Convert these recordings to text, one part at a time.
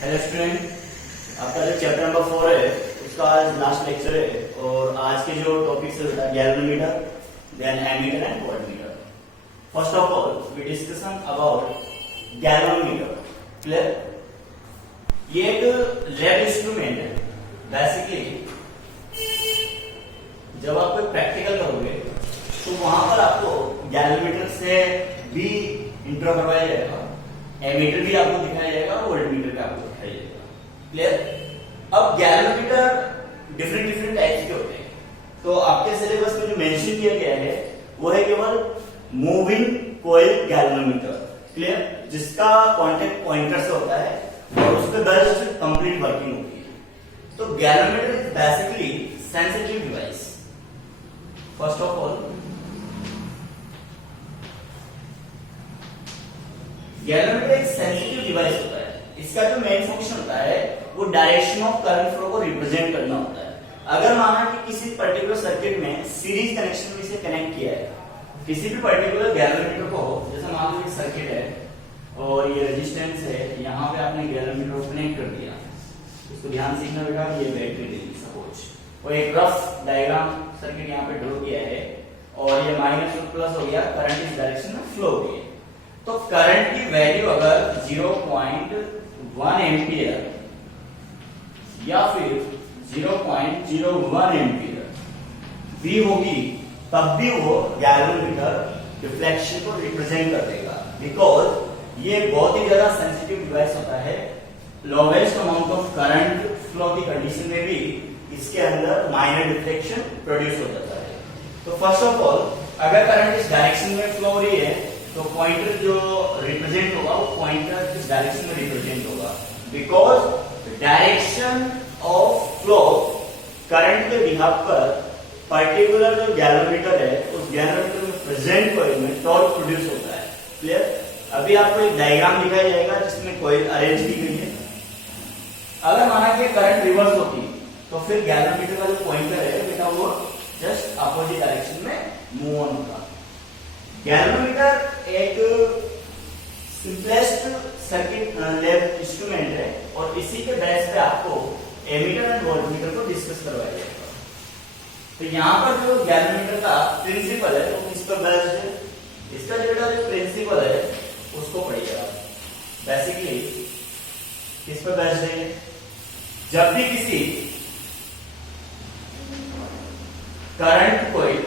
Hello student, आपका जो chapter number 4 है उसका आज लास्ट लेक्चर है और आज के जो टॉपिक्स है galvanometer, then ammeter and voltmeter. First of all we discussion about galvanometer. Clear? ये एक लैब इंस्ट्रूमेंट है। बेसिकली जब आप कोई प्रैक्टिकल करोगे तो वहां पर आपको गैल्वेनोमीटर से भी इंट्रो करवाया जाएगा, एमीटर भी आपको दिखाया जाएगा और वोल्टमीटर भी आपको दिखाया जाएगा। क्लियर? अब गैल्वेनोमीटर डिफरेंट टाइप्स के होते हैं, तो आपके सिलेबस में जो मेंशन किया गया है वो है केवल मूविंग कॉइल गैल्वेनोमीटर। क्लियर? जिसका कांटेक्ट पॉइंटर से होता है और उस पर बेस्ड कंप्लीट वर्किंग होती है। तो galvanometer is basically sensitive device. First of all galvanometer एक सेंसिटिव डिवाइस होता है। इसका जो मेन फंक्शन होता है वो डायरेक्शन ऑफ करंट फ्लो को रिप्रेजेंट करना होता है। अगर माना कि किसी पर्टिकुलर सर्किट में सीरीज कनेक्शन में इसे कनेक्ट किया है, किसी भी पर्टिकुलर गैल्वेनोमीटर को, जैसे मान लो एक सर्किट है और ये रेजिस्टेंस है, यहाँ पे आपने गैल्वेनोमीटर को कनेक्ट कर दिया। इसको ध्यान से सीखना बेटा, ये बैटरी लेगी सपोज और एक रफ डायग्राम सर्किट यहाँ पे ड्रॉ किया है और ये माइनस और प्लस हो गया, करंट इस डायरेक्शन में फ्लो हो गई। तो करंट की वैल्यू अगर 0.1 एम्पियर या फिर 0.01 एम्पियर भी होगी तब भी वो गैल्वेनोमीटर डिफ्लेक्शन को रिप्रेजेंट कर देगा, बिकॉज ये बहुत ही ज्यादा सेंसिटिव डिवाइस होता है। Lowest amount of current flow की कंडीशन में भी इसके अंदर माइनर डिफ्लेक्शन प्रोड्यूस हो जाता है। तो फर्स्ट ऑफ ऑल अगर करंट इस डायरेक्शन में फ्लो हो रही है तो पॉइंटर जो रिप्रेजेंट होगा वो पॉइंटर इस डायरेक्शन में रिप्रेजेंट होगा, because direction of flow current के बिहाफ पर पर्टिकुलर जो गैल्वेनोमीटर है उस गैल्वेनोमीटर में प्रेजेंट कॉइल में टॉर्क प्रोड्यूस होता है। क्लियर? अभी आपको एक डायग्राम दिखाया जाएगा जिसमें कॉइल अरेंज की गई है। अगर माना कि करंट रिवर्स होती तो फिर गैल्वेनोमीटर का जो पॉइंटर है बेटा वो जस्ट अपोजिट डायरेक्शन में मूव ऑन होगा। गैल्वेनोमीटर एक सिंपलेस्ट सर्किट लैब इंस्ट्रूमेंट है और इसी के बेस पे आपको एमीटर एंड वोल्टमीटर को डिस्कस करवाया जाएगा। तो यहाँ पर जो गैल्वेनोमीटर का प्रिंसिपल है वो किस पर बेस्ड है, इसका जो प्रिंसिपल है उसको पढ़िएगा। बेसिकली किस पर बेस्ड है? जब भी किसी करंट कॉइल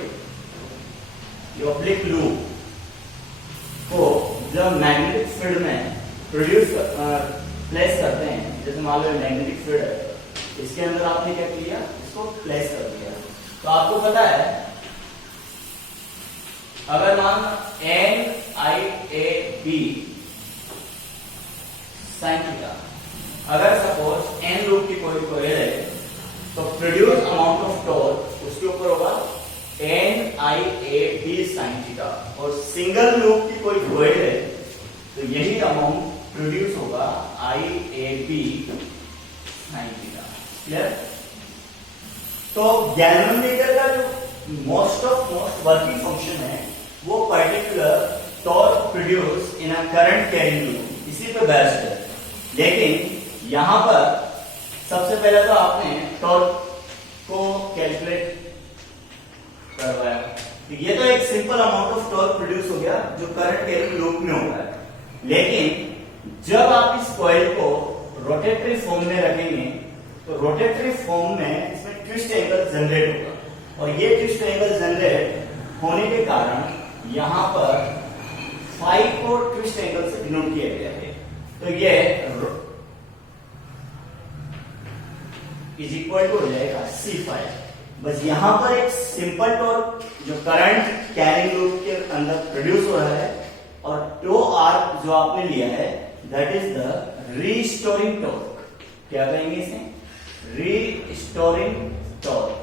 ऑब्लिक लूप को जब मैग्नेटिक फील्ड में प्रोड्यूस प्लेस करते हैं, जैसे मान लो मैग्नेटिक फील्ड है, इसके अंदर आपने क्या किया, इसको प्लेस कर दिया। तो आपको पता है अगर मान NIAB sin थीटा, अगर सपोज N लूप की कोई कॉइल है तो प्रोड्यूस अमाउंट ऑफ टॉर्क उसके ऊपर होगा NIAB sin थीटा, और सिंगल लूप की कोई कॉइल है तो यही अमाउंट प्रोड्यूस होगा IAB sin थीटा। क्लियर? तो गैल्वेनोमीटर का जो मोस्ट वर्किंग फंक्शन है वो particular torque produce in a current carrying loop, इसी पे बेस्ड है। लेकिन यहां पर सबसे पहले तो आपने टॉर्क को कैलकुलेट करवाया। ये तो एक simple amount of torque produce हो गया जो करंट कैरिंग लूप में होता है। लेकिन जब आप इस कॉइल को रोटेटरी फॉर्म में रखेंगे तो रोटेटरी फॉर्म में इसमें ट्विस्ट एंगल जनरेट होगा और ये ट्विस्ट एंगल जनरेट होने के कारण यहां पर फाई को ट्विस्ट एंगल से डिनोट किया गया है। तो ये इज इक्वल टू हो जाएगा C5। बस यहां पर एक सिंपल टॉर्क जो करंट कैरिंग लूप के अंदर प्रोड्यूस हो रहा है और टो आर्क जो आपने लिया है that is the restoring torque. क्या कहेंगे इसे? Restoring torque.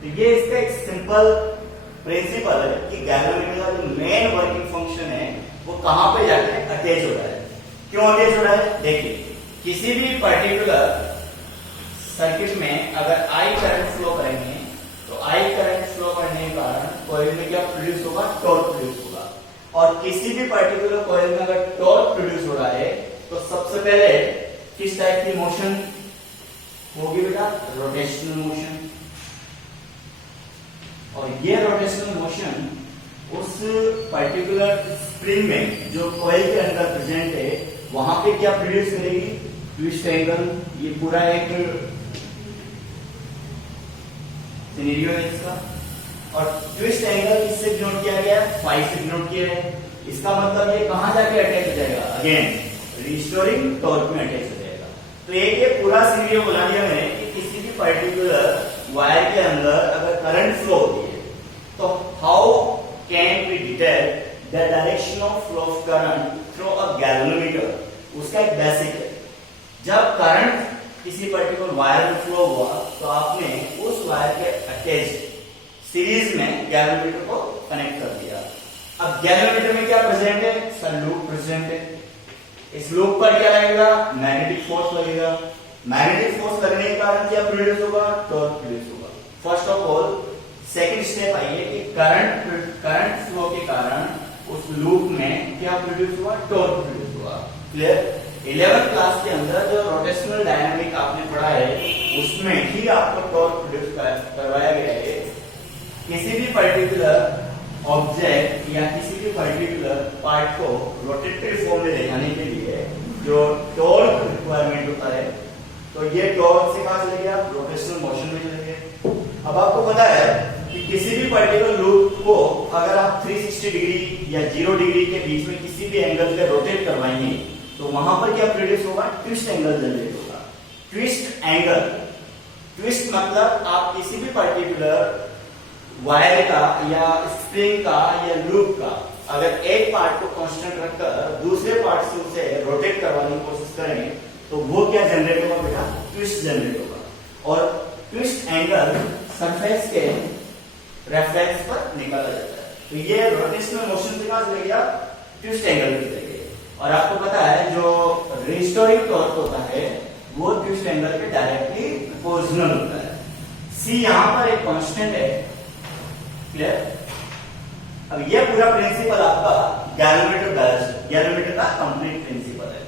तो ये इसका एक सिंपल प्रिंसिपल है कि गैल्वेनोमीटर का जो मेन वर्किंग फंक्शन है वो कहां पे जाके अटैच हो रहा है। क्यों अटैच हो रहा है? देखिए, किसी भी पर्टिकुलर सर्किट में अगर आई करंट फ्लो करेंगे तो आई करंट फ्लो करने के कारण कॉइल में क्या प्रोड्यूस होगा? टॉर्क प्रोड्यूस होगा। और किसी भी पर्टिकुलर कॉइल में अगर टॉर्क प्रोड्यूस हो रहा है तो सबसे सबसे पहले किस टाइप की मोशन होगी बेटा? Rotational motion. और ये रोटेशनल मोशन उस पर्टिकुलर स्प्रिंग में जो कॉइल के अंदर प्रेजेंट है वहां पे क्या प्रोड्यूस करेगी? Twist angle. ये पूरा एक सिनेरियो है इसका। और ट्विस्ट एंगल किससे डिनोट किया गया है? फाई से डिनोट किया है। इसका मतलब ये कहां जाके अटैच हो जाएगा? अगेन रिस्टोरिंग टॉर्क में अटैच हो जाएगा। तो एक ये पूरा सिनेरियो बना दिया मैंने कि किसी भी पर्टिकुलर वायर के अंदर अगर करंट फ्लो होती है तो how can we detect the direction of flow of current through a galvanometer. उसका एक बेसिक है, जब करंट किसी पर्टिकुलर वायर में फ्लो हुआ तो आपने उस वायर के अटैच सीरीज में गैल्वेनोमीटर को कनेक्ट कर दिया। अब गैल्वेनोमीटर में क्या प्रेजेंट है? सर लूप प्रेजेंट है। इस लूप पर क्या लगेगा? मैग्नेटिक फोर्स लगेगा। मैग्नेटिक फोर्स लगने के कारण क्या प्रोड्यूस होगा? टॉर्क प्रोड्यूस होगा। First of all second step आइए कि करंट फ्लो के कारण उस लूप में क्या प्रोड्यूस हुआ? टॉर्क प्रोड्यूस हुआ। क्लियर? 11th क्लास के अंदर जो रोटेशनल डायनामिक आपने पढ़ा है उसमें ही आपको टॉर्क प्रोड्यूस करवाया गया है। किसी भी पर्टिकुलर ऑब्जेक्ट या किसी भी पर्टिकुलर पार्ट को रोटेटरी फॉर्म में ले जाने के लिए जो टॉर्क रिक्वायरमेंट होता है तो ये टॉर्क से कहां चले गया? रोटेशनल मोशन में चले गए। अब आपको पता है कि किसी भी पर्टिकुलर लूप को अगर आप 360 डिग्री या 0 डिग्री के बीच में किसी भी एंगल पे रोटेट करवाएंगे तो वहां पर क्या प्रोड्यूस होगा? ट्विस्ट एंगल जनरेट होगा। ट्विस्ट एंगल, ट्विस्ट मतलब आप किसी भी पर्टिकुलर वायर का या स्प्रिंग का या लूप का अगर एक पार्ट को कांस्टेंट रखकर दूसरे पार्ट से उसे रोटेट करवाने की कोशिश करें तो वो क्या जनरेट होगा बेटा? ट्विस्ट जनरेट होगा। और ट्विस्ट एंगल सरफेस के रेफरेंस पर निकाला जाता है। तो ये रोटेशनल मोशन से कहां चले गया? ट्विस्ट एंगल की चले गए। और आपको पता है जो रिस्टोरिंग टॉर्क होता है वो ट्विस्ट एंगल के डायरेक्टली प्रोपोर्शनल होता है। सी यहां पर एक कांस्टेंट है। क्लियर? अब ये पूरा प्रिंसिपल आपका गैल्वेनोमीटर का कंप्लीट प्रिंसिपल है।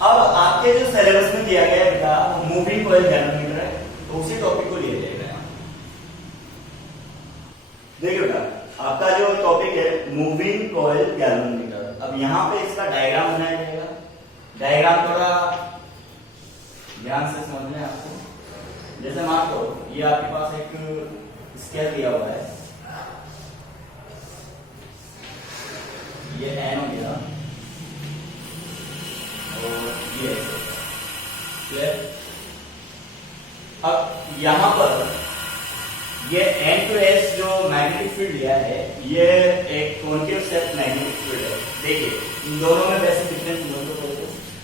अब आपके जो सिलेबस में दिया गया बेटा मूविंग कॉइल गैल्वेनोमीटर है तो उसी टॉपिक को लिए जाएगा। देखिए बेटा आपका जो टॉपिक है मूविंग कॉइल गैल्वेनोमीटर। अब यहाँ पे इसका डायग्राम बनाया जाएगा। डायग्राम थोड़ा ध्यान से समझना है आपको। जैसे मान लो ये आपके पास एक स्केल दिया हुआ है, ये एन हो गया और ये क्लियर। अब यहां पर ये एन टू एस जो मैग्नेटिक फील्ड लिया है ये एक कॉन्केव शेप मैग्नेटिक फील्ड है। देखिए इन दोनों में बेसिक डिफरेंस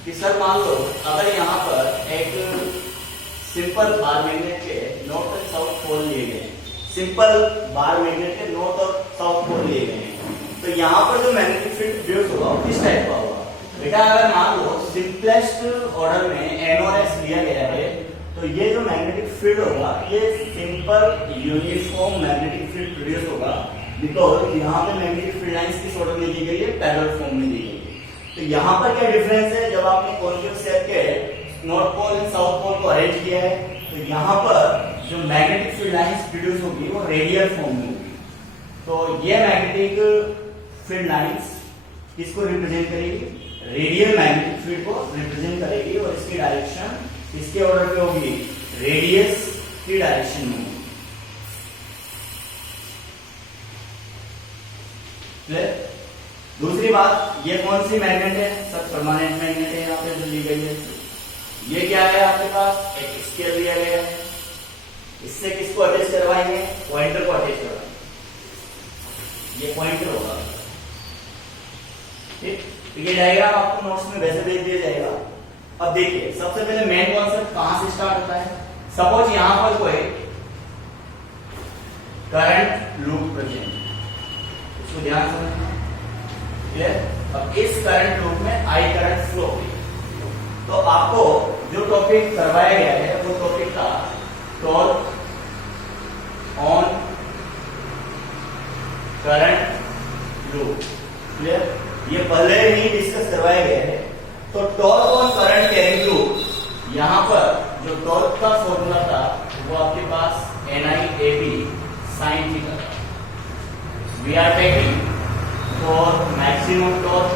कि सर मान लो अगर यहाँ पर एक सिंपल बार मैग्नेट के नॉर्थ और साउथ पोल लिए गए, सिंपल बार मैग्नेट के नॉर्थ और साउथ पोल लिए गए, तो यहाँ पर जो मैग्नेटिक फील्ड प्रोड्यूस होगा वो किस टाइप का होगा बेटा? अगर मान लो सिंपलेस्ट ऑर्डर में एन और एस लिया गया है तो ये जो मैग्नेटिक फील्ड होगा ये simple uniform magnetic field produce होगा। बिकॉज यहाँ पे मैग्नेटिक फील्ड लाइंस किस ऑर्डर में दी गई है? पैरेलल फॉर्म में दी गई है। तो यहाँ पर क्या डिफरेंस है? जब आपने कॉन्केव शेप के north pole and south pole को अरेंज किया है तो यहाँ पर जो मैग्नेटिक फील्ड लाइंस प्रोड्यूस होगी वो रेडियल फॉर्म में होगी। तो ये मैग्नेटिक फील्ड लाइंस किसको रिप्रेजेंट करेगी? रेडियल मैग्नेटिक फील्ड को रिप्रेजेंट करेगी और इसकी डायरेक्शन किसके ऑर्डर पे होगी? रेडियस की डायरेक्शन में होगी। दूसरी बात, ये कौन सी मैग्नेट है? सब परमानेंट मैग्नेट है यहाँ पे जो ली गई है। ये क्या है आपके पास? एक स्केल दिया गया है, इससे किसको अटैच करवाएंगे? पॉइंटर को अटैच करवाएंगे। ये पॉइंटर होगा। ठीक, तो ये डायग्राम आपको नोट्स में वैसे भेज दिया जाएगा। अब देखिए सबसे पहले मेन कॉन्सेप्ट कहां से स्टार्ट होता है? सपोज यहां पर कोई करंट लूप प्रेजेंट, इसको ध्यान से समझना। क्लियर? अब इस करंट लूप में आई करंट फ्लो हुई तो आपको जो टॉपिक करवाया गया है वो टॉपिक था torque on current loop. Clear? ये पहले ही डिस्कस करवाया गया है। तो टॉर्क ऑन करंट टॉर्क का फॉर्मूला था वो आपके पास NiAb sin थीटा था। We are taking for maximum torque,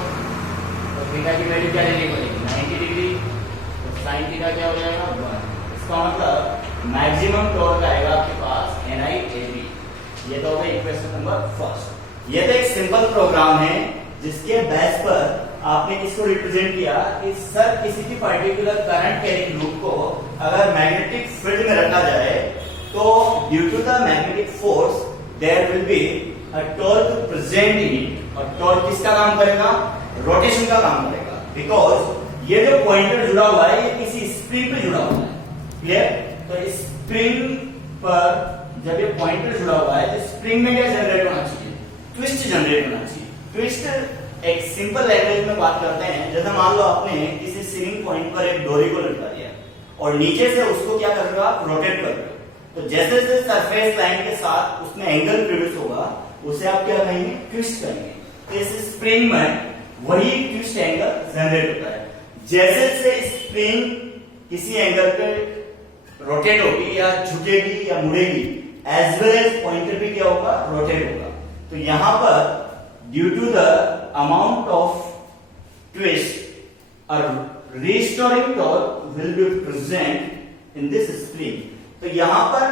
तो थीटा की वैल्यू क्या लेनी पड़ेगी 90 डिग्री, तो sin थीटा क्या हो जाएगा 1। इसका मतलब मैक्सिमम टॉर्क आएगा आपके पास NiAb। ये तो हो गया इक्वेशन नंबर फर्स्ट। ये तो एक सिंपल प्रोग्राम है जिसके बेस पर आपने इसको रिप्रेजेंट किया कि सर किसी भी पर्टिकुलर करंट कैरिंग लूप को अगर मैग्नेटिक फील्ड में रखा जाए तो due to the magnetic force there will be a torque present in it. और टॉर्क किसका काम करेगा? रोटेशन का काम करेगा, बिकॉज ये जो पॉइंटर जुड़ा हुआ है ये किसी स्प्रिंग पे जुड़ा हुआ है। क्लियर? तो इस स्प्रिंग पर जब ये पॉइंटर जुड़ा हुआ है तो स्प्रिंग में क्या जनरेट होना चाहिए? ट्विस्ट जनरेट होना चाहिए। ट्विस्ट एक सिंपल लैंग्वेज में बात करते हैं, जैसे मान लो आपने किसी सीलिंग पॉइंट पर एक डोरी को लटका दिया और नीचे से उसको क्या कर रहे हो आप? रोटेट कर रहे हो। तो जैसे जैसे सरफेस लाइन के साथ उसमें एंगल प्रोड्यूस होगा उसे आप क्या कहेंगे? ट्विस्ट कहेंगे। तो इस स्प्रिंग में वही ट्विस्ट एंगल जनरेट होता है। जैसे जैसे स्प्रिंग किसी एंगल पे रोटेट होगी या झुकेगी या मुड़ेगी, एज वेल एज पॉइंटर भी क्या होगा? रोटेट होगा। तो यहां पर due to the amount of twist, a restoring torque will be present in this spring। तो यहां पर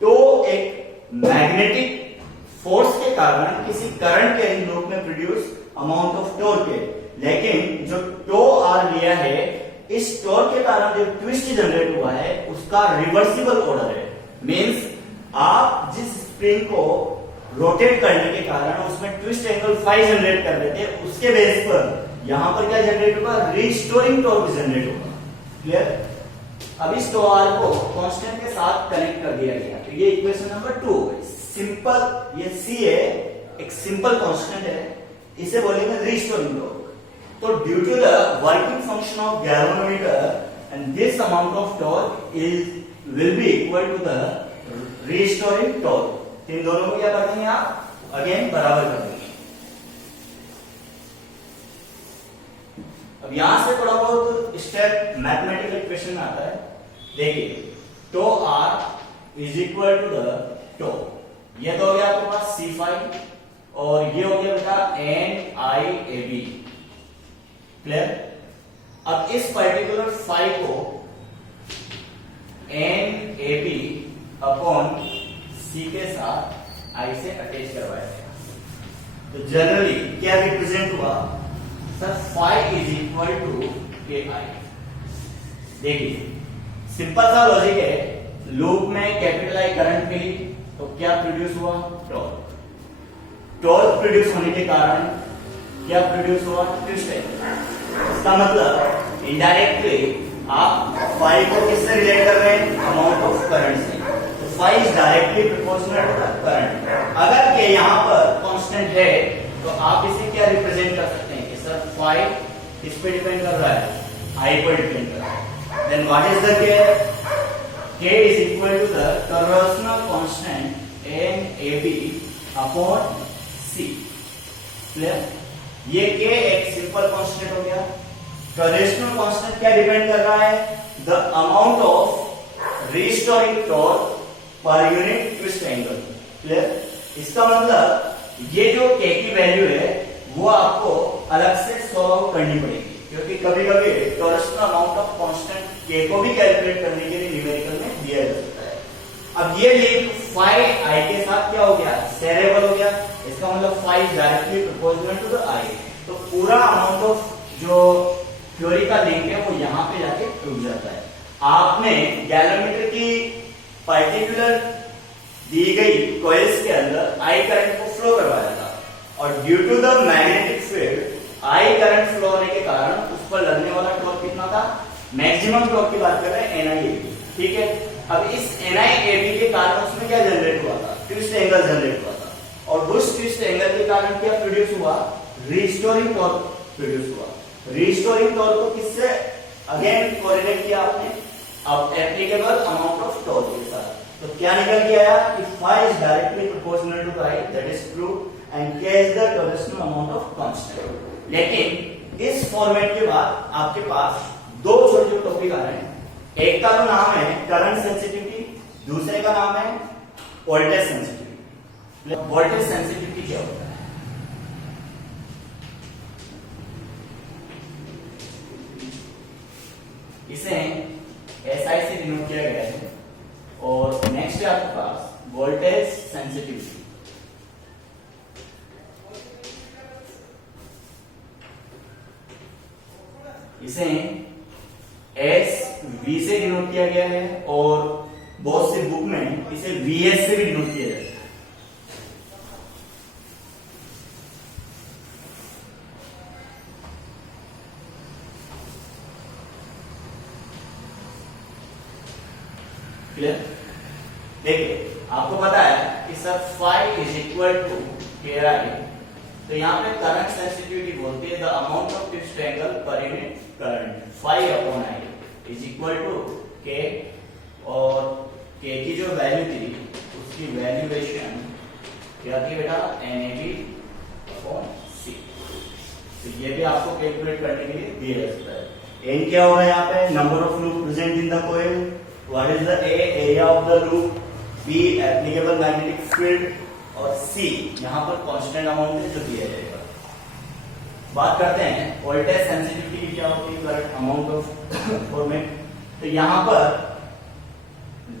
टो एक मैग्नेटिक फोर्स के कारण किसी करंट कैरिंग लूप में प्रोड्यूस अमाउंट ऑफ टॉर्क है, लेकिन जो टो आर लिया है इस टॉर्क के कारण जो ट्विस्ट जनरेट हुआ है उसका रिवर्सिबल ऑर्डर है। मींस आप जिस स्प्रिंग को रोटेट करने के कारण उसमें ट्विस्ट एंगल फाई जनरेट कर रहे थे, उसके बेस पर यहां पर क्या जनरेट होगा? रिस्टोरिंग टॉर्क जनरेट होगा। क्लियर? अब इस टो आर को कांस्टेंट के साथ कनेक्ट कर दिया गया, तो ये इक्वेशन नंबर 2 हो गई। सिंपल ये सी है, एक सिंपल कांस्टेंट है, इसे बोलेंगे रिस्टोरिंग टॉर्क। तो due to the working function of galvanometer and this amount of torque is will be equal to the restoring torque. इन दोनों को क्या कर देंगे आप? अगेन बराबर कर देंगे। अब यहां से थोड़ा बहुत स्टेप मैथमेटिकल इक्वेशन में आता है। देखिए tau R is equal to the tau, ये तो हो गया आपके पास सी फाई और ये हो गया बेटा NiAb। क्लियर? अब इस पर्टिकुलर फाई को NAB अपॉन सी के साथ आई से अटैच करवाया गया। तो जनरली क्या रिप्रेजेंट हुआ? Sir phi is equal to K I. देखिए सिंपल सा लॉजिक है, लूप में कैपिटल आई करंट मिली तो क्या प्रोड्यूस हुआ? टॉर्क। टॉर्क प्रोड्यूस होने के कारण क्या प्रोड्यूस हुआ? Twist angle. इसका मतलब इनडायरेक्टली आप फाई को किससे रिलेट कर रहे हैं? अमाउंट ऑफ करंट से। Phi is directly proportional to the current. अगर के यहाँ पर कांस्टेंट है तो आप इसे क्या रिप्रेजेंट कर सकते हैं कि सर फाई किस पे डिपेंड कर रहा है? आई पर डिपेंड कर रहा है। Then what is the K is equal to the torsional constant NAB upon C। Clear? ये के एक सिंपल कांस्टेंट हो गया। टॉरशनल कांस्टेंट क्या डिपेंड कर रहा है? The amount of restoring torque per unit twist angle. Clear? इसका मतलब ये जो के की वैल्यू है वो आपको अलग से सॉल्व आउट करनी पड़ेगी, क्योंकि कभी कभी टॉरशनल अमाउंट ऑफ कांस्टेंट के को भी कैलकुलेट करने के लिए न्यूमेरिकल में दिया जा सकता है। अब ये लिंक फाई आई के साथ क्या हो गया? सेरेबल हो गया। इसका मतलब phi is directly proportional to the I. तो पूरा अमाउंट ऑफ जो थ्योरी का लिंक है वो यहाँ पे जाके रुक जाता है। आपने गैलोमीटर की पर्टिकुलर दी गई कॉइल्स के अंदर आई करंट को फ्लो करवाया था और due to the magnetic field I current flow होने के कारण उस पर लगने वाला टॉर्क कितना था? मैक्सिमम टॉर्क की बात कर रहे हैं NiAb। ठीक है? अब इस NiAb के कारण उसमें क्या जनरेट हुआ था? ट्विस्ट एंगल जनरेट हुआ था और उस ट्विस्ट एंगल के कारण क्या प्रोड्यूस हुआ? रिस्टोरिंग टॉर्क प्रोड्यूस हुआ। रिस्टोरिंग टॉर्क को किससे अगेन कोरिलेट किया आपने? अब एप्लीकेबल अमाउंट ऑफ टॉर्क के साथ। तो क्या निकल के आया कि phi is directly proportional to I, that is true, and K is the torsional amount of constant. लेकिन इस फॉर्मेट के बाद आपके पास दो छोटे छोटे टॉपिक आ रहे हैं। एक का तो नाम है करंट सेंसिटिविटी, दूसरे का नाम है वोल्टेज सेंसिटिविटी। वोल्टेज सेंसिटिविटी क्या होता है? इसे SI से डिनोट किया गया है। और नेक्स्ट है आपके पास वोल्टेज सेंसिटिविटी। इसे SV से डिनोट किया गया है और बहुत से बुक में इसे VS से भी डिनोट किया जाता है। क्लियर? देखिए आपको पता है कि sir phi is equal to KI, तो यहाँ पे करंट सेंसिटिविटी बोलती है the amount of twist angle per unit current phi upon I is equal to K, और K की जो वैल्यू थी उसकी वैल्यूएशन क्या थी बेटा? NAB upon C। तो ये भी आपको कैलकुलेट करने के लिए दिया जा सकता है। N क्या होगा यहाँ पे? Number of loop present in the coil. What is the A? Area of the loop. B applicable magnetic field, और C यहाँ पर कांस्टेंट अमाउंट है जो दिया जाएगा। बात करते हैं वोल्टेज सेंसिटिविटी की क्या होती है, करंट अमाउंट ऑफ फॉर्मेट। तो यहाँ पर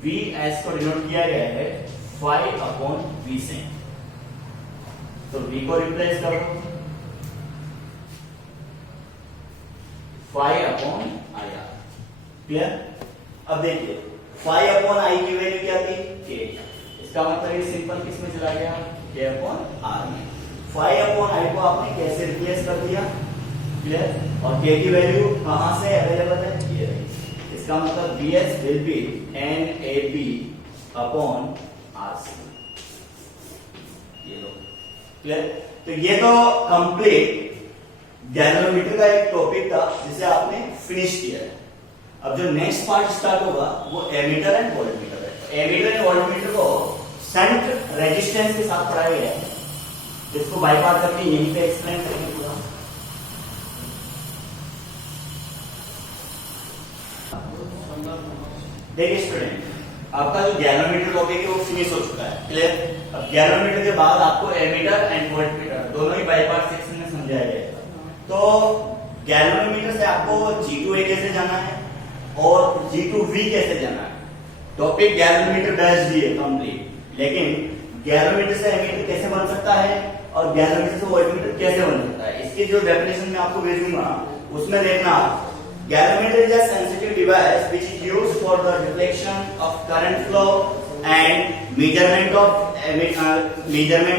VS को डिनोट किया गया है फाई अपॉन V से, तो V को रिप्लेस करो फाई अपॉन IR। क्लियर? अब देखिए फाई अपॉन आई की वैल्यू क्या थी? K। इसका मतलब ये सिंपल किस में चला गया? K अपॉन R में। फाई अपॉन आई को आपने कैसे रिप्लेस कर दिया? क्लियर? और K की वैल्यू कहां से अवेलेबल है? ये रही। इसका मतलब VS will be NAB upon RC। ये लो। क्लियर? तो ये तो कंप्लीट गैल्वेनोमीटर का एक टॉपिक था जिसे आपने फिनिश किया है। अब जो नेक्स्ट पार्ट स्टार्ट होगा वो एमीटर एंड वोल्टमीटर है। एमीटर एंड वोल्टमीटर को शंट रेजिस्टेंस के साथ पढ़ाया गया है, जिसको बाईपास करके यहीं पे एक्सप्लेन करेंगे पूरा। देखिए स्टूडेंट, आपका जो गैल्वेनोमीटर टॉपिक है वो फिनिश हो चुका है। क्लियर? अब गैल्वेनोमीटर के बाद आपको एमीटर एंड वोल्टमीटर दोनों ही बाईपास सेक्शन में समझाया जाएगा। तो गैल्वेनोमीटर से आपको G2A कैसे जाना है और G2V कैसे जाना है। टॉपिक गैल्वेनोमीटर डैश भी है कंप्लीट, लेकिन गैल्वेनोमीटर से एमीटर कैसे बन सकता है और गैल्वेनोमीटर से वोल्टमीटर कैसे बन सकता है, इसकी जो डेफिनेशन मैं आपको भेजूंगा उसमें देखना। Galvanometer is a sensitive device which is used for the detection of current flow and measurement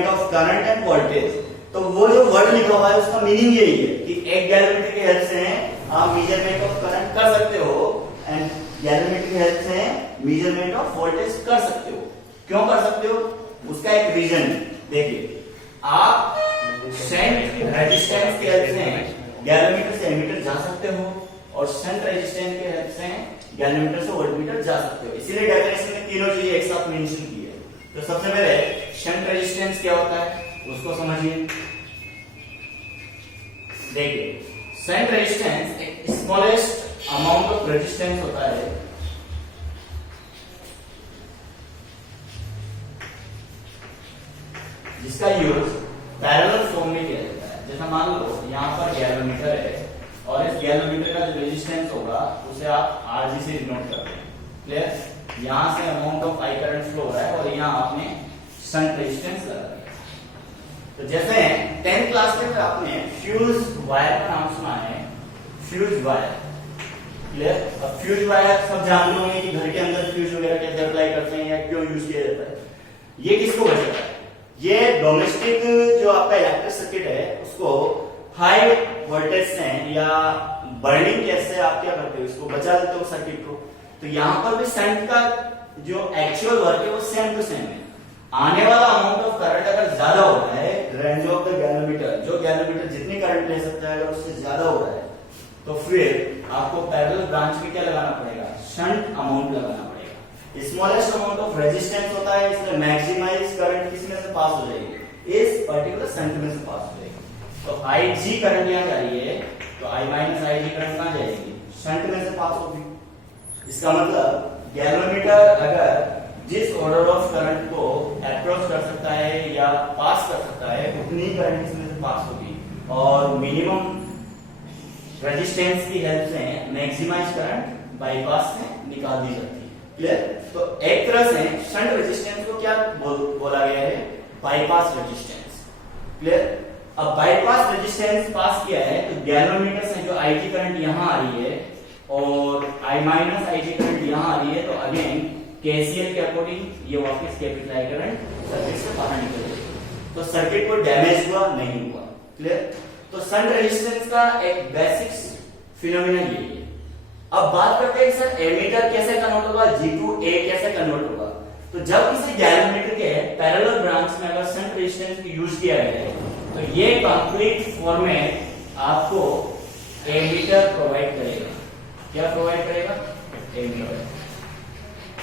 of current end voltage. तो वो जो वर्ड लिखा हुआ है उसका मीनिंग यही है कि एक गैल्वेनोमीटर की हेल्प से आप मेजरमेंट ऑफ करंट कर सकते हो एंड गैल्वेनोमीटर की हेल्प से मेजरमेंट ऑफ वोल्टेज कर सकते हो। क्यों कर सकते हो? उसका एक रीजन देखिए, आप शंट रेजिस्टेंस की हेल्प से गैल्वेनोमीटर से एमीटर जा सकते हो और शंट रेजिस्टेंस की हेल्प से गैल्वेनोमीटर से वोल्टमीटर जा सकते हो। इसीलिए डेफिनेशन में तीनों चीजें एक साथ मेंशन की है। तो सबसे पहले शंट रेजिस्टेंस क्या होता है उसको समझिए। देखिए शंट रेजिस्टेंस एक स्मॉलेस्ट अमाउंट ऑफ रेजिस्टेंस होता है जिसका यूज पैरेलल फॉर्म में किया जाता है। जैसा मान लो यहाँ पर गैल्वेनोमीटर है और इस गैल्वेनोमीटर का जो रेजिस्टेंस होगा उसे आप Rg से डिनोट करते हैं। क्लियर? यहाँ से amount of I current flow हो रहा है और यहाँ आपने शंट रेजिस्टेंस लगा दिया। तो जैसे 10th क्लास में आपने फ्यूज वायर का नाम सुना है, फ्यूज वायर। क्लियर? अब फ्यूज वायर सब जानते होंगे कि घर के अंदर फ्यूज वगैरह कैसे अप्लाई करते हैं या क्यों यूज किया जाता है। ये किसको बचाता है? ये डोमेस्टिक जो आपका इलेक्ट्रिक सर्किट है उसको हाई वोल्टेज से या बर्निंग गैस से आप क्या करते हो, इसको बचा देते हो सर्किट को। तो यहाँ पर भी शंट का जो एक्चुअल वर्क है वो सेम टू सेम है। आने वाला अमाउंट ऑफ करंट अगर ज्यादा हो रहा है, रेंज ऑफ द गैल्वेनोमीटर, जो गैल्वेनोमीटर जितनी करंट ले सकता है अगर उससे ज्यादा हो रहा है तो फिर आपको पैरेलल ब्रांच में क्या लगाना पड़ेगा? शंट अमाउंट लगाना पड़ेगा। स्मॉलेस्ट अमाउंट ऑफ रेजिस्टेंस होता है, इसलिए मैक्सिमाइज करंट किसमें से पास हो जाएगी? इस पर्टिकुलर शंट में से पास हो जाएगी। तो IG करंट यहाँ जा रही है तो I माइनस IG करंट कहां जाएगी? शंट में से पास होगी। इसका मतलब गैल्वेनोमीटर अगर जिस ऑर्डर ऑफ करंट को अप्रोच कर सकता है या पास कर सकता है उतनी करंट इसमें से पास होगी और मिनिमम रेजिस्टेंस की हेल्प से मैक्सिमाइज करंट बाईपास से निकाल दी जाती है। क्लियर? तो एक तरह से शंट रेजिस्टेंस को क्या बोला गया है? Bypass resistance. क्लियर? अब बाईपास रेजिस्टेंस पास किया है तो गैल्वेनोमीटर से जो आईजी करंट यहां आ रही है और I माइनस आईजी करंट यहां आ रही है, तो अगेन केसीएल के अकॉर्डिंग ये वापस कैपिटल आई करंट सर्किट से बाहर निकल जाएगी, तो सर्किट को डैमेज हुआ नहीं हुआ। क्लियर? तो शंट रेजिस्टेंस का एक बेसिक फिनोमिना यही है। अब बात करते हैं सर एमीटर कैसे कन्वर्ट होगा, G टू A कैसे कन्वर्ट होगा। तो जब किसी गैल्वेनोमीटर के पैरेलल ब्रांच में अगर शंट रेजिस्टेंस को यूज किया गया है तो ये कंप्लीट फॉर्मेट आपको एमीटर प्रोवाइड करेगा। क्या प्रोवाइड करेगा? Ammeter.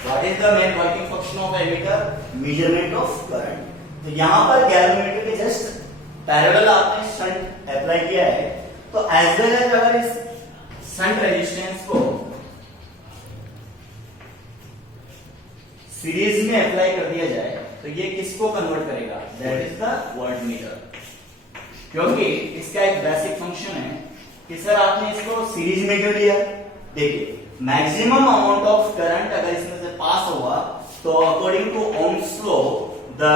What is the main working function of ammeter? Measurement of current. तो यहां पर गैल्वेनोमीटर के जस्ट पैरेलल आपने शंट अप्लाई किया है, तो एज वेल एज अगर इस शंट रेजिस्टेंस को सीरीज में अप्लाई कर दिया जाए तो ये किसको कन्वर्ट करेगा? That is the voltmeter. क्योंकि इसका एक बेसिक फंक्शन है कि सर आपने इसको सीरीज में क्यों लिया? देखिए मैक्सिमम अमाउंट ऑफ करंट अगर इसमें से पास हुआ तो according to Ohm's law the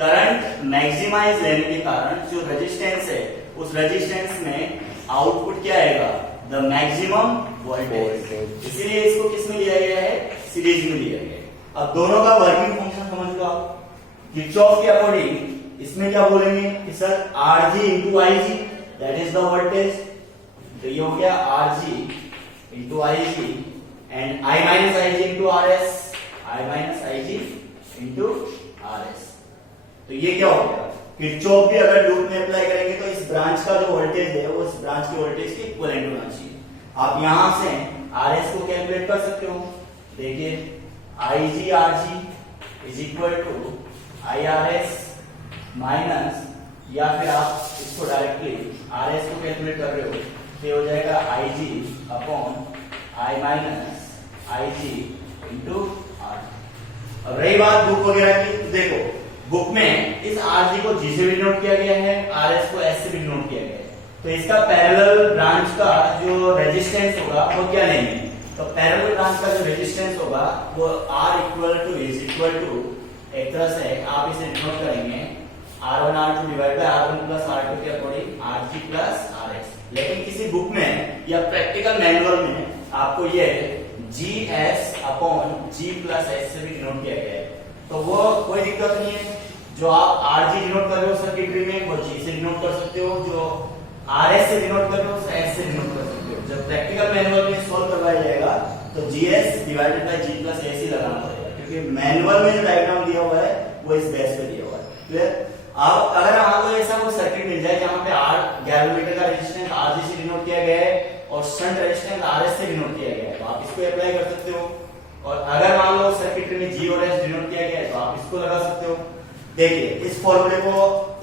current maximize लेने के कारण जो रेजिस्टेंस है उस रेजिस्टेंस में आउटपुट क्या आएगा? The maximum voltage. इसीलिए इसको किसमें लिया गया है? सीरीज में लिया गया है। अब दोनों का वर्किंग फंक्शन समझ लो आप। किरचॉफ के अकॉर्डिंग इसमें क्या बोलेंगे कि sir RG into IG that is the voltage, तो ये हो गया RG into IG and I minus IG into RS, I minus IG into RS। तो ये क्या हो गया? किरचॉफ भी अगर लूप में अप्लाई करेंगे तो इस ब्रांच का जो वोल्टेज है वो इस ब्रांच के वोल्टेज के इक्विवेलेंट होना चाहिए। आप यहां से RS को कैलकुलेट कर सकते हो। देखिए IG RG is equal to IRS minus, या फिर आप इसको डायरेक्टली RS को कैलकुलेट कर रहे हो तो हो जाएगा IG upon I minus IG into RG। अब रही बात बुक वगैरह की, तो देखो बुक में इस RG को G से भी डिनोट किया गया है, RS को S से भी डिनोट किया गया है, तो इसका पैरेलल ब्रांच का जो रेजिस्टेंस होगा वो क्या लेंगे? तो पैरेलल ब्रांच का जो रेजिस्टेंस होगा वो R equal to is equal to, एक तरह से आप इसे डिनोट करेंगे R1 R2 divide by R1 plus R2 के अकॉर्डिंग RG प्लस RS। लेकिन किसी बुक में या प्रैक्टिकल मैनुअल में आपको ये GS upon G plus S से भी डिनोट किया गया है, तो वो कोई दिक्कत नहीं है। जो आप RG डिनोट कर रहे हो सर्किटरी में वो G से डिनोट कर सकते हो, जो RS से डिनोट कर रहे हो उसे S से डिनोट कर सकते हो। जब प्रैक्टिकल मैनुअल में सॉल्व करवाया जाएगा तो GS divided by G plus S ही लगाना पड़ेगा, क्योंकि मैनुअल में जो डायग्राम दिया हुआ है वो इस बेस पे दिया हुआ है। क्लियर? अब अगर आपको ऐसा कोई सर्किट मिल जाए जहां पे R गैल्वेनोमीटर का रेजिस्टेंस RG से डिनोट किया गया है और शंट रेजिस्टेंस RS से डिनोट किया गया है, तो आप इसको अप्लाई कर सकते हो। और अगर मान लो सर्किट में G और S डिनोट किया गया है तो आप इसको लगा सकते हो। देखिए इस फॉर्मूले को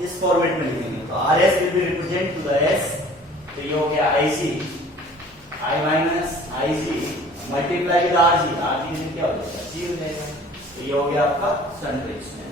इस फॉर्मेट में लिखेंगे तो RS will be represent to the S, तो ये हो गया IC I minus IG multiply with RG, RG में क्या हो जाएगा? G हो जाएगा। तो ये हो गया आपका शंट रेजिस्टेंस।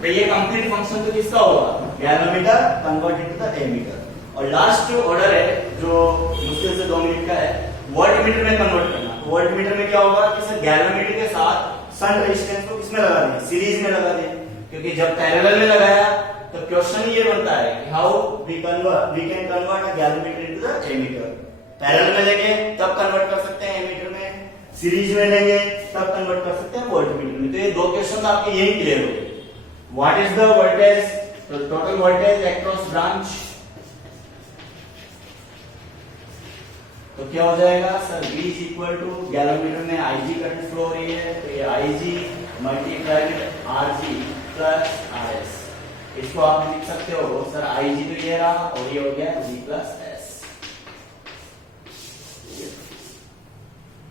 तो ये कंप्लीट फंक्शन तो किसका होगा? Galvanometer converted to the ammeter. और लास्ट जो ऑर्डर है जो मुश्किल से 2 मिनट का है, वोल्टमीटर में कन्वर्ट करना। तो वोल्टमीटर में क्या होगा कि सर गैल्वेनोमीटर के साथ शंट रेजिस्टेंस को किसमें लगा दें? सीरीज में लगा दें, क्योंकि जब पैरेलल में लगाया तो क्वेश्चन ये बनता है कि how we can convert a galvanometer into the ammeter. Parallel में लेंगे तब कन्वर्ट कर सकते हैं एमीटर में, सीरीज में लेंगे तब कन्वर्ट कर सकते हैं वोल्टमीटर में। तो ये 2 क्वेश्चन आपके यही क्लियर हो गए। What is the voltage? तो total voltage across branch तो क्या हो जाएगा sir? V is equal to galvanometer में IG करंट फ्लो हो रही है तो ये IG multiply with RG plus RS। इसको आप लिख सकते हो सर IG तो ये रहा और ये हो गया G plus S।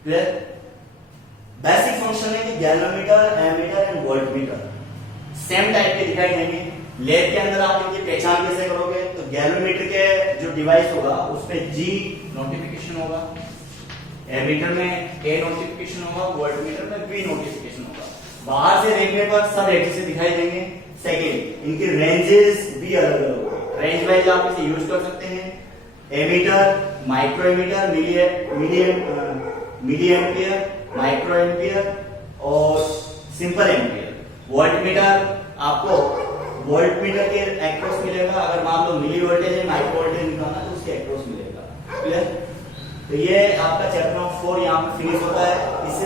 Clear? Basic function है कि galvanometer, ammeter and voltmeter same type के दिखाई देंगे। लैब के अंदर आप इनकी पहचान कैसे करोगे? तो गैल्वेनोमीटर के जो डिवाइस होगा उस पे G नोटिफिकेशन होगा, एमीटर में ए नोटिफिकेशन होगा, वोल्टमीटर में बी नोटिफिकेशन होगा। बाहर से देखने पर सब एक से दिखाई देंगे। सेकेंड, इनकी रेंजेस भी अलग अलग होंगे, रेंज वाइज आप इसे यूज कर सकते हैं। Ammeter, micro ammeter, milli ampere, micro ampere और सिंपल एम्पियर। वोल्टमीटर आपको वोल्टमीटर के एक्रॉस मिलेगा, अगर मान लो मिली वोल्टेज है, माइक्रो वोल्टेज निकालना है तो उसके एक्रॉस मिलेगा। क्लियर? तो ये आपका चैप्टर 4 यहाँ पे फिनिश होता है। इससे